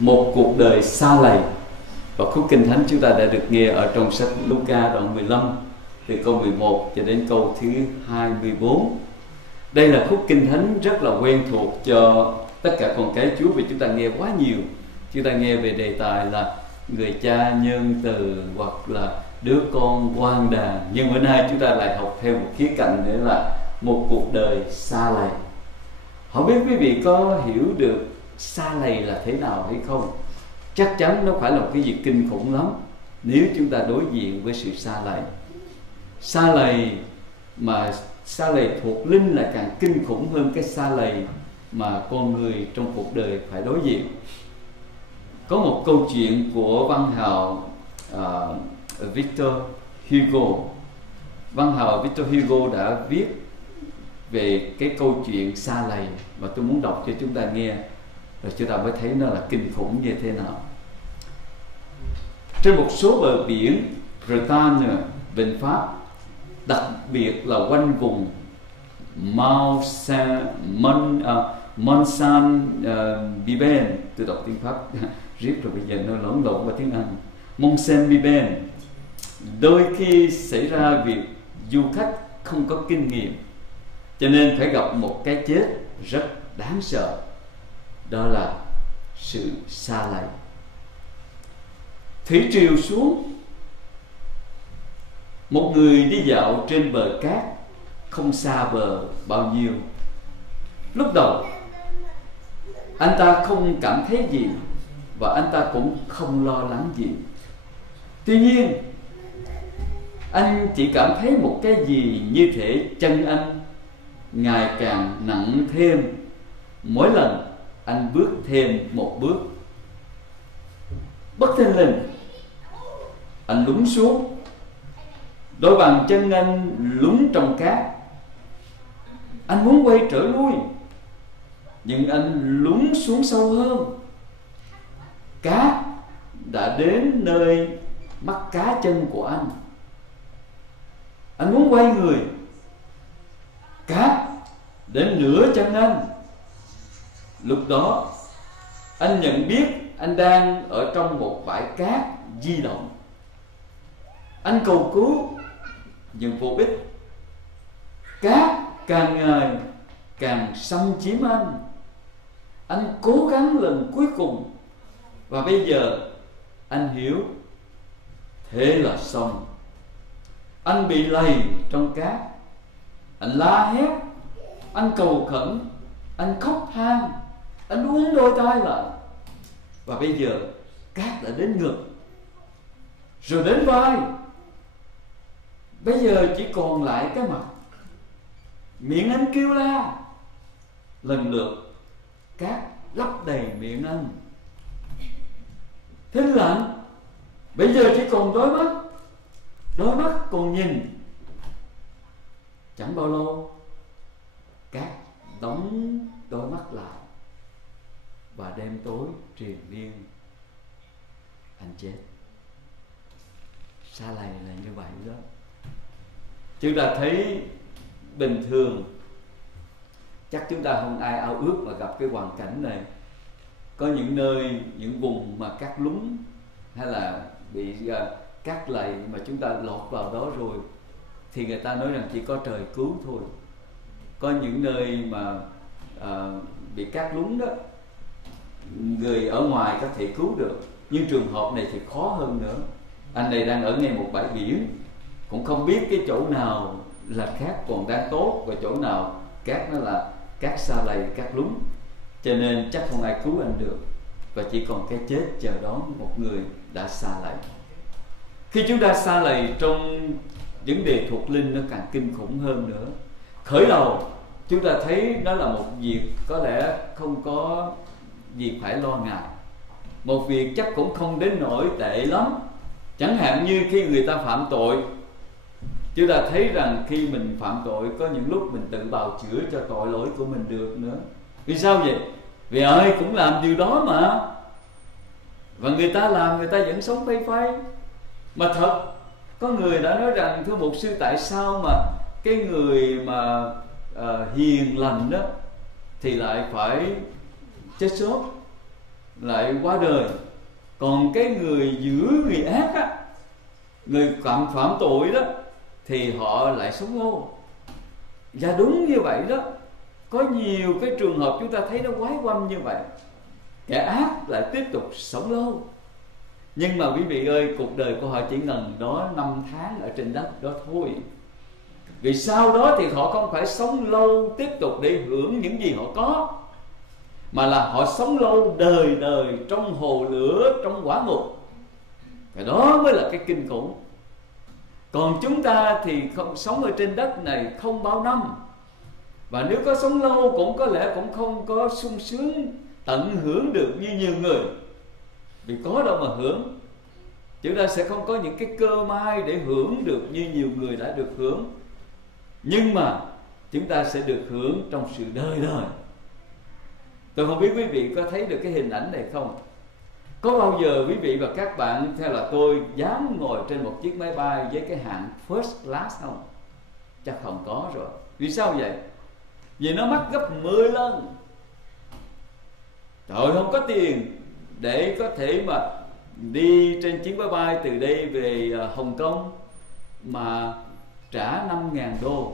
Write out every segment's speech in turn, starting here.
một cuộc đời xa lầy. Và khúc Kinh Thánh chúng ta đã được nghe ở trong sách Luca đoạn 15 từ câu 11 cho đến câu thứ 24. Đây là khúc Kinh Thánh rất là quen thuộc cho tất cả con cái Chúa, vì chúng ta nghe quá nhiều. Chúng ta nghe về đề tài là người cha nhân từ hoặc là đứa con ngoan đàn. Nhưng bữa nay chúng ta lại học theo một khía cạnh nữa là một cuộc đời xa lầy. Không biết quý vị có hiểu được xa lầy là thế nào hay không? Chắc chắn nó phải là một cái việc kinh khủng lắm nếu chúng ta đối diện với sự xa lầy. Xa lầy mà xa lầy thuộc linh là càng kinh khủng hơn cái xa lầy mà con người trong cuộc đời phải đối diện. Có một câu chuyện của văn hào Victor Hugo. Văn hào Victor Hugo đã viết về cái câu chuyện xa lầy và tôi muốn đọc cho chúng ta nghe, rồi chúng ta mới thấy nó là kinh khủng như thế nào. Trên một số bờ biển Bretagne, bên Pháp, đặc biệt là quanh vùng Mont Saint-Bibin, tôi đọc tiếng Pháp riết rồi bây giờ nó lẫn lộn vào tiếng Anh. Mont Saint-Bibin, đôi khi xảy ra việc du khách không có kinh nghiệm, cho nên phải gặp một cái chết rất đáng sợ, đó là sự xa lầy. Thủy triều xuống, một người đi dạo trên bờ cát không xa bờ bao nhiêu. Lúc đầu anh ta không cảm thấy gì và anh ta cũng không lo lắng gì. Tuy nhiên anh chỉ cảm thấy một cái gì như thể chân anh ngày càng nặng thêm mỗi lần anh bước thêm một bước. Bất thình lình anh lún xuống, đôi bàn chân anh lún trong cát. Anh muốn quay trở lui, nhưng anh lún xuống sâu hơn. Cát đã đến nơi mắt cá chân của anh. Anh muốn quay người, cát đến nửa chân anh. Lúc đó anh nhận biết anh đang ở trong một bãi cát di động. Anh cầu cứu nhưng vô ích. Cát càng ngày càng xâm chiếm anh. Anh cố gắng lần cuối cùng và bây giờ anh hiểu thế là xong. Anh bị lầy trong cát. Anh la hét, anh cầu khẩn, anh khóc than, anh uốn đôi tay lại. Và bây giờ cát đã đến ngực, rồi đến vai. Bây giờ chỉ còn lại cái mặt. Miệng anh kêu la. Lần lượt cát lấp đầy miệng anh. Thinh lặng. Bây giờ chỉ còn đôi mắt. Đôi mắt còn nhìn. Chẳng bao lâu cát đóng đôi mắt lại và đêm tối triền miên. Anh chết. Xa lầy là như vậy đó. Chúng ta thấy bình thường chắc chúng ta không ai ao ước mà gặp cái hoàn cảnh này. Có những nơi, những vùng mà cát lún hay là bị cát lầy mà chúng ta lọt vào đó rồi thì người ta nói rằng chỉ có trời cứu thôi. Có những nơi mà bị cát lún đó, người ở ngoài có thể cứu được, nhưng trường hợp này thì khó hơn nữa. Anh này đang ở ngay một bãi biển, cũng không biết cái chỗ nào là cát còn đang tốt và chỗ nào cát nó là cát sa lầy, cát lún, cho nên chắc không ai cứu anh được và chỉ còn cái chết chờ đón một người đã xa lầy. Khi chúng ta xa lầy trong vấn đề thuộc linh, nó càng kinh khủng hơn nữa. Khởi đầu chúng ta thấy nó là một việc có lẽ không có gì phải lo ngại, một việc chắc cũng không đến nỗi tệ lắm. Chẳng hạn như khi người ta phạm tội, chúng ta thấy rằng khi mình phạm tội có những lúc mình tự bào chữa cho tội lỗi của mình được nữa. Vì sao vậy? Vì ai cũng làm điều đó mà. Và người ta làm, người ta vẫn sống phay phay. Mà thật, có người đã nói rằng: thưa mục sư, tại sao mà cái người mà hiền lành đó thì lại phải chết sớm? lại qua đời. Còn cái người giữ người ác á, người phạm tội đó, thì họ lại sống lâu. Và đúng như vậy đó, có nhiều cái trường hợp chúng ta thấy nó quái quăm như vậy. Kẻ ác lại tiếp tục sống lâu. Nhưng mà quý vị ơi, cuộc đời của họ chỉ ngần đó 5 tháng ở trên đất đó thôi. Vì sau đó thì họ không phải sống lâu tiếp tục để hưởng những gì họ có, mà là họ sống lâu đời đời trong hồ lửa, trong quả ngục. Cái đó mới là cái kinh khủng. Còn chúng ta thì không sống ở trên đất này không bao năm, và nếu có sống lâu cũng có lẽ cũng không có sung sướng tận hưởng được như nhiều người. Vì có đâu mà hưởng. Chúng ta sẽ không có những cái cơ may để hưởng được như nhiều người đã được hưởng. Nhưng mà chúng ta sẽ được hưởng trong sự đời đời. Tôi không biết quý vị có thấy được cái hình ảnh này không? Có bao giờ quý vị và các bạn theo là tôi dám ngồi trên một chiếc máy bay với cái hạng first class không? Chắc không có rồi. Vì sao vậy? Vì nó mắc gấp 10 lần. Trời, không có tiền để có thể mà đi trên chuyến máy bay từ đây về Hồng Kông mà trả 5.000 đô.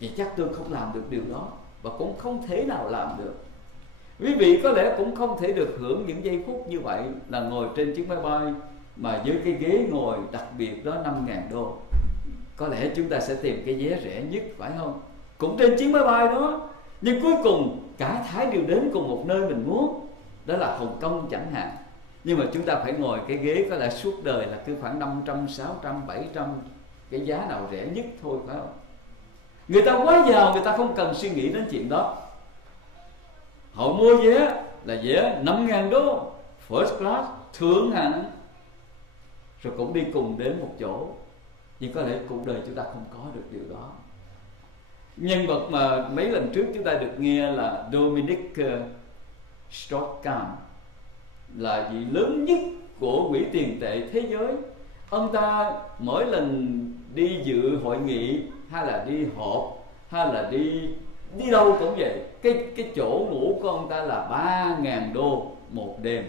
Vậy chắc tôi không làm được điều đó, và cũng không thể nào làm được. Quý vị có lẽ cũng không thể được hưởng những giây phút như vậy, là ngồi trên chiếc máy bay mà với cái ghế ngồi đặc biệt đó 5.000 đô. Có lẽ chúng ta sẽ tìm cái vé rẻ nhất, phải không? Cũng trên chiếc máy bay đó, nhưng cuối cùng cả thảy đều đến cùng một nơi mình muốn, đó là Hồng Kông chẳng hạn. Nhưng mà chúng ta phải ngồi cái ghế có lẽ suốt đời là cứ khoảng 500, 600, 700, cái giá nào rẻ nhất thôi, phải không? Người ta quá giàu, người ta không cần suy nghĩ đến chuyện đó. Họ mua vé là vé 5.000 đô first class, thượng hạng, rồi cũng đi cùng đến một chỗ. Nhưng có lẽ cuộc đời chúng ta không có được điều đó. Nhân vật mà mấy lần trước chúng ta được nghe là Dominic Strauss-Kahn, là vị lớn nhất của quỹ tiền tệ thế giới. Ông ta mỗi lần đi dự hội nghị, hay là đi họp, hay là đi đâu cũng vậy, cái chỗ ngủ của ông ta là 3.000 đô một đêm,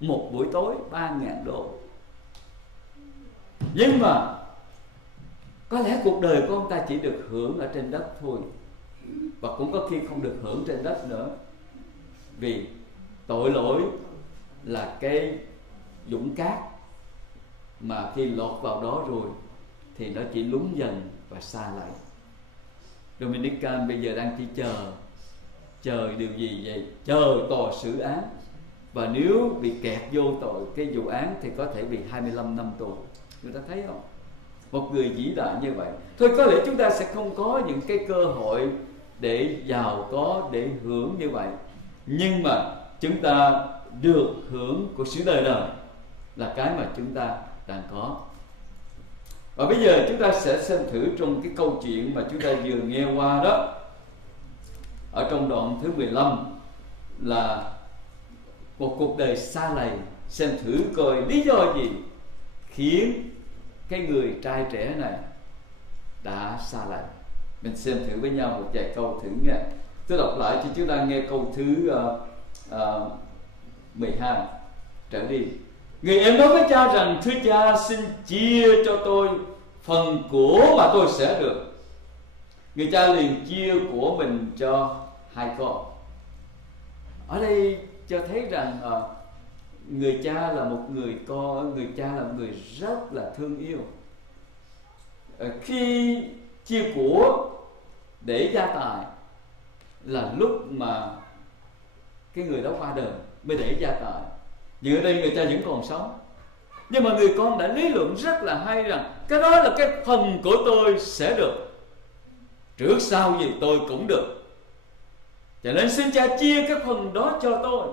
một buổi tối 3.000 đô. Nhưng mà có lẽ cuộc đời của ông ta chỉ được hưởng ở trên đất thôi, và cũng có khi không được hưởng trên đất nữa. Vì tội lỗi là cái dũng cát mà khi lọt vào đó rồi thì nó chỉ lún dần và xa lại. Dominic Kahn bây giờ đang chỉ chờ điều gì vậy? Chờ tòa xử án. Và nếu bị kẹt vô tội cái vụ án thì có thể bị 25 năm tù. Người ta thấy không? Một người vĩ đại như vậy. Thôi có lẽ chúng ta sẽ không có những cái cơ hội để giàu có, để hưởng như vậy. Nhưng mà chúng ta được hưởng của sự đời đời là cái mà chúng ta đang có. Và bây giờ chúng ta sẽ xem thử trong cái câu chuyện mà chúng ta vừa nghe qua đó, ở trong đoạn thứ 15, là một cuộc đời xa lầy. Xem thử coi lý do gì khiến cái người trai trẻ này đã xa lầy. Mình xem thử với nhau một vài câu thử nghe. Tôi đọc lại cho chúng ta nghe câu thứ 12 trở đi. Người em nói với cha rằng: thưa cha, xin chia cho tôi phần của mà tôi sẽ được. Người cha liền chia của mình cho 2 con. Ở đây cho thấy rằng người cha là một người cha là một người rất là thương yêu. Khi chia của để gia tài là lúc mà cái người đó qua đời mới để gia tài. Nhưng ở đây người cha vẫn còn sống. Nhưng mà người con đã lý luận rất là hay rằng cái đó là cái phần của tôi sẽ được, trước sau gì tôi cũng được, cho nên xin cha chia cái phần đó cho tôi.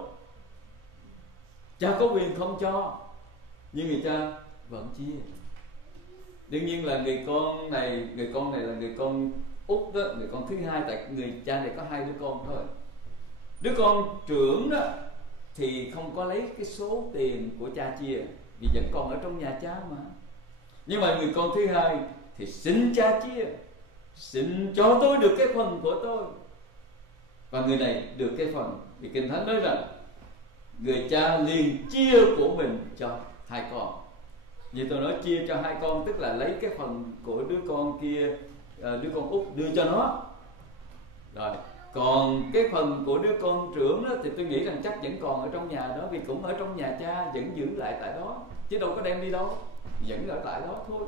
Cha có quyền không cho, nhưng người cha vẫn chia. Đương nhiên là người con này là người con út đó, người con thứ hai, tại người cha này có 2 đứa con thôi. Đứa con trưởng đó thì không có lấy cái số tiền của cha chia, vì vẫn còn ở trong nhà cha mà. Nhưng mà người con thứ hai thì xin cha chia, xin cho tôi được cái phần của tôi. Và người này được cái phần, vì Kinh Thánh nói rằng người cha liền chia của mình cho hai con. Vì tôi nói chia cho hai con tức là lấy cái phần của đứa con kia, đứa con út đưa cho nó. Rồi, còn cái phần của đứa con trưởng đó thì tôi nghĩ rằng chắc vẫn còn ở trong nhà đó, vì cũng ở trong nhà cha, vẫn giữ lại tại đó, chứ đâu có đem đi đâu, vẫn ở tại đó thôi.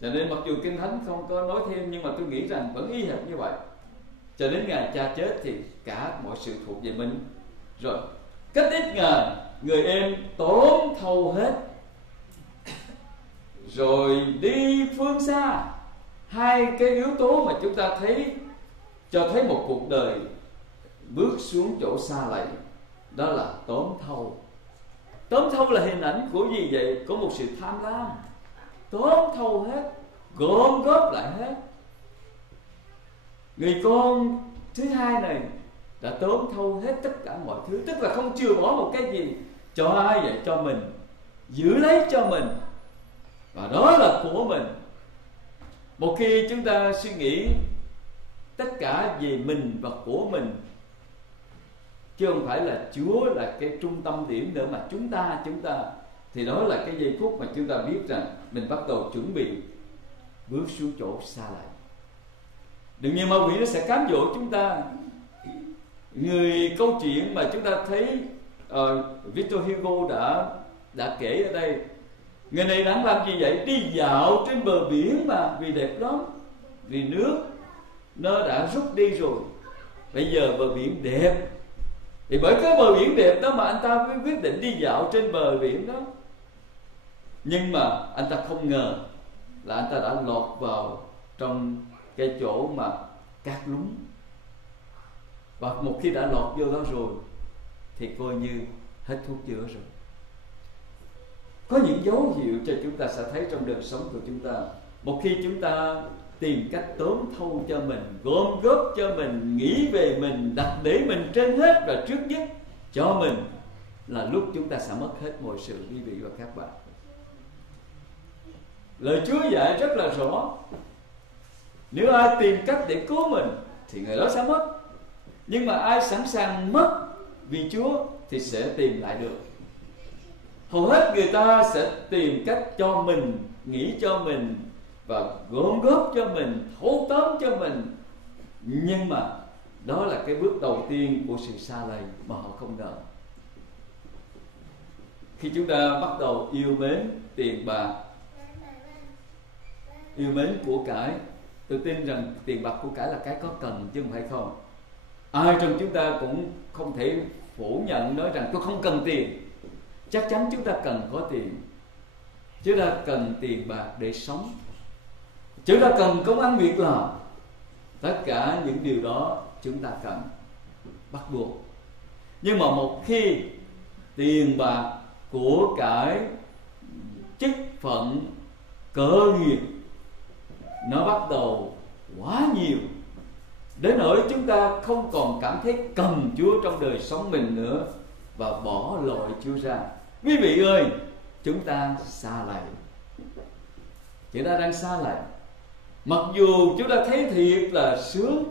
Cho nên mặc dù Kinh Thánh không có nói thêm, nhưng mà tôi nghĩ rằng vẫn y hệt như vậy. Cho đến ngày cha chết thì cả mọi sự thuộc về mình. Rồi, cách ít ngày, người em tốn thâu hết, rồi đi phương xa. Hai cái yếu tố mà chúng ta thấy cho thấy một cuộc đời bước xuống chỗ xa lầy, đó là tốn thâu. Tốn thâu là hình ảnh của gì vậy? Có một sự tham lam, tốn thâu hết, gom góp lại hết. Người con thứ hai này đã tốn thâu hết tất cả mọi thứ, tức là không chừa bỏ một cái gì. Cho ai vậy? Cho mình, giữ lấy cho mình, và đó là của mình. Một khi chúng ta suy nghĩ tất cả về mình và của mình, chứ không phải là Chúa là cái trung tâm điểm nữa, mà chúng ta, thì đó là cái giây phút mà chúng ta biết rằng mình bắt đầu chuẩn bị bước xuống chỗ xa lầy. Đừng như ma quỷ nó sẽ cám dỗ chúng ta. Người câu chuyện mà chúng ta thấy Victor Hugo đã kể ở đây, người này đang làm gì vậy? Đi dạo trên bờ biển mà, vì đẹp lắm, vì nước nó đã rút đi rồi. Bây giờ bờ biển đẹp, thì bởi cái bờ biển đẹp đó mà anh ta mới quyết định đi dạo trên bờ biển đó. Nhưng mà anh ta không ngờ là anh ta đã lọt vào trong cái chỗ mà cát lún. Và một khi đã lọt vô đó rồi thì coi như hết thuốc chữa rồi. Có những dấu hiệu cho chúng ta sẽ thấy trong đời sống của chúng ta. Một khi chúng ta tìm cách tốn thâu cho mình, gom góp cho mình, nghĩ về mình, đặt để mình trên hết và trước nhất cho mình, là lúc chúng ta sẽ mất hết mọi sự, quý vị và các bạn. Lời Chúa dạy rất là rõ. Nếu ai tìm cách để cứu mình thì người đó sẽ mất. Nhưng mà ai sẵn sàng mất vì Chúa thì sẽ tìm lại được. Hầu hết người ta sẽ tìm cách cho mình, nghĩ cho mình và gom góp cho mình, thâu tóm cho mình. Nhưng mà đó là cái bước đầu tiên của sự xa lầy mà họ không ngờ. Khi chúng ta bắt đầu yêu mến tiền bạc, yêu mến của cải, tôi tin rằng tiền bạc của cải là cái có cần chứ không phải không. Ai trong chúng ta cũng không thể phủ nhận nói rằng tôi không cần tiền. Chắc chắn chúng ta cần có tiền. Chúng ta cần tiền bạc để sống. Chúng ta cần công ăn việc làm. Tất cả những điều đó chúng ta cần, bắt buộc. Nhưng mà một khi tiền bạc, của cải, chức phận, cơ nghiệp nó bắt đầu quá nhiều, đến nỗi chúng ta không còn cảm thấy cần Chúa trong đời sống mình nữa, và bỏ lội Chúa ra. Quý vị ơi, chúng ta xa lầy. Chúng ta đang xa lầy. Mặc dù chúng ta thấy thiệt là sướng,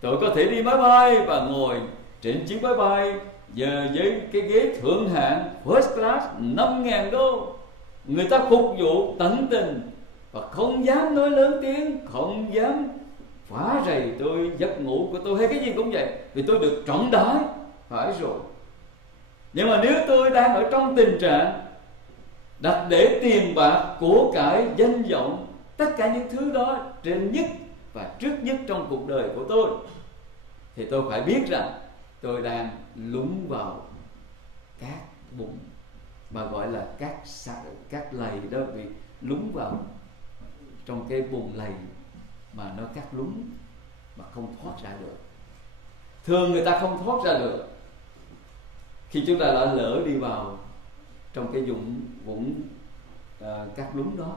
tôi có thể đi máy bay và ngồi trên chiếc máy bay giờ với cái ghế thượng hạng first class 5.000 đô, người ta phục vụ tận tình và không dám nói lớn tiếng, không dám phá rầy tôi, giấc ngủ của tôi hay cái gì cũng vậy, vì tôi được trọng đãi. Phải rồi. Nhưng mà nếu tôi đang ở trong tình trạng đặt để tiền bạc, của cải, danh vọng, tất cả những thứ đó trên nhất và trước nhất trong cuộc đời của tôi, thì tôi phải biết rằng tôi đang lún vào các bùn, mà gọi là các lầy đó, bị lún vào trong cái bùn lầy mà nó cắt lún mà không thoát ra được. Thường người ta không thoát ra được khi chúng ta đã lỡ đi vào trong cái vũng cắt lún đó.